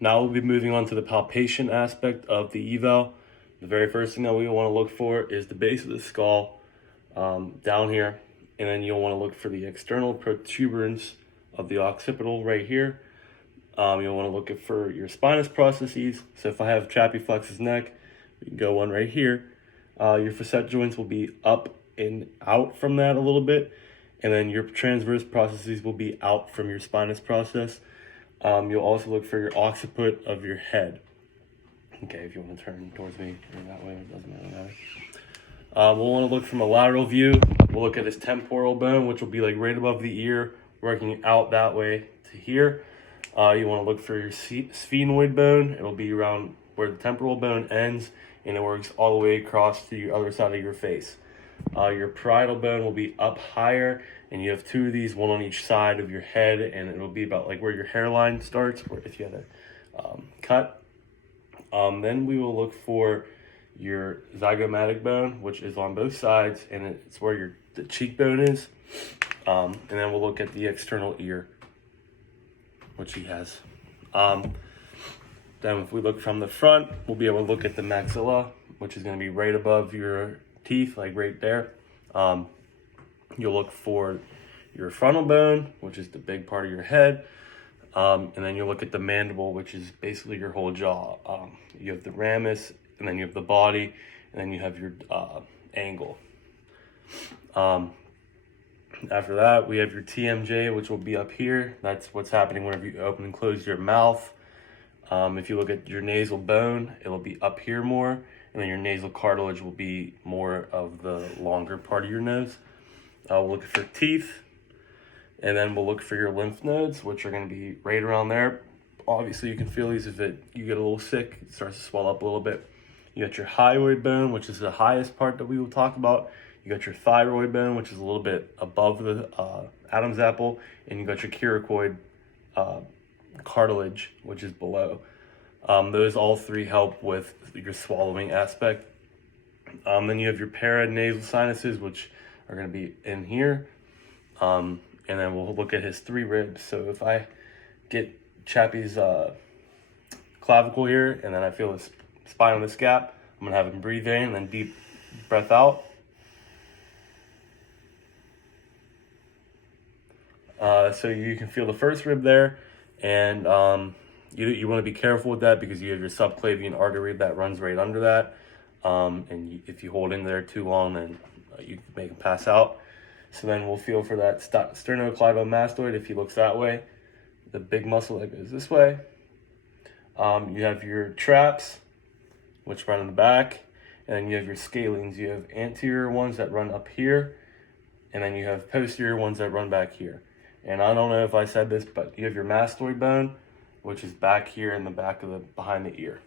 Now we'll be moving on to the palpation aspect of the eval. The very first thing that we want to look for is the base of the skull down here, and then you'll want to look for the external protuberance of the occipital right here. You'll want to look for your spinous processes. So if I have trapezius neck, you can go one right here. Your facet joints will be up and out from that a little bit, and then your transverse processes will be out from your spinous process. You'll also look for your occiput of your head. Okay, if you want to turn towards me in that way, it doesn't really matter. We'll want to look from a lateral view. We'll look at his temporal bone, which will be like right above the ear, working out that way to here. You want to look for your sphenoid bone. It'll be around where the temporal bone ends, and it works all the way across to the other side of your face. Your parietal bone will be up higher, and you have two of these, one on each side of your head, and it'll be about like where your hairline starts, or if you had a cut. Then we will look for your zygomatic bone, which is on both sides, and it's where the cheekbone is. And then we'll look at the external ear, which he has. Then if we look from the front, we'll be able to look at the maxilla, which is going to be right above your teeth, like right there. You'll look for your frontal bone, which is the big part of your head. And then you'll look at the mandible, which is basically your whole jaw. You have the ramus, and then you have the body, and then you have your angle. After that, we have your TMJ, which will be up here. That's what's happening whenever you open and close your mouth. If you look at your nasal bone, it'll be up here more, and then your nasal cartilage will be more of the longer part of your nose. We'll look for teeth, and then we'll look for your lymph nodes, which are going to be right around there. Obviously, you can feel these if you get a little sick, it starts to swell up a little bit. You got your hyoid bone, which is the highest part that we will talk about. You got your thyroid bone, which is a little bit above the Adam's apple, and you got your coracoid cartilage, which is below. Those all three help with your swallowing aspect. Then you have your paranasal sinuses, which are going to be in here. And then we'll look at his three ribs. So if I get Chappie's clavicle here, and then I feel his spine on this gap, I'm going to have him breathe in and then deep breath out. So you can feel the first rib there, and you want to be careful with that because you have your subclavian artery that runs right under that. And if you hold in there too long, then you can make him pass out. So then we'll feel for that sternocleidomastoid if he looks that way, the big muscle that goes this way. You have your traps, which run in the back, and then you have your scalenes. You have anterior ones that run up here, and then you have posterior ones that run back here. And I don't know if I said this, but you have your mastoid bone, which is back here in the back of behind the ear.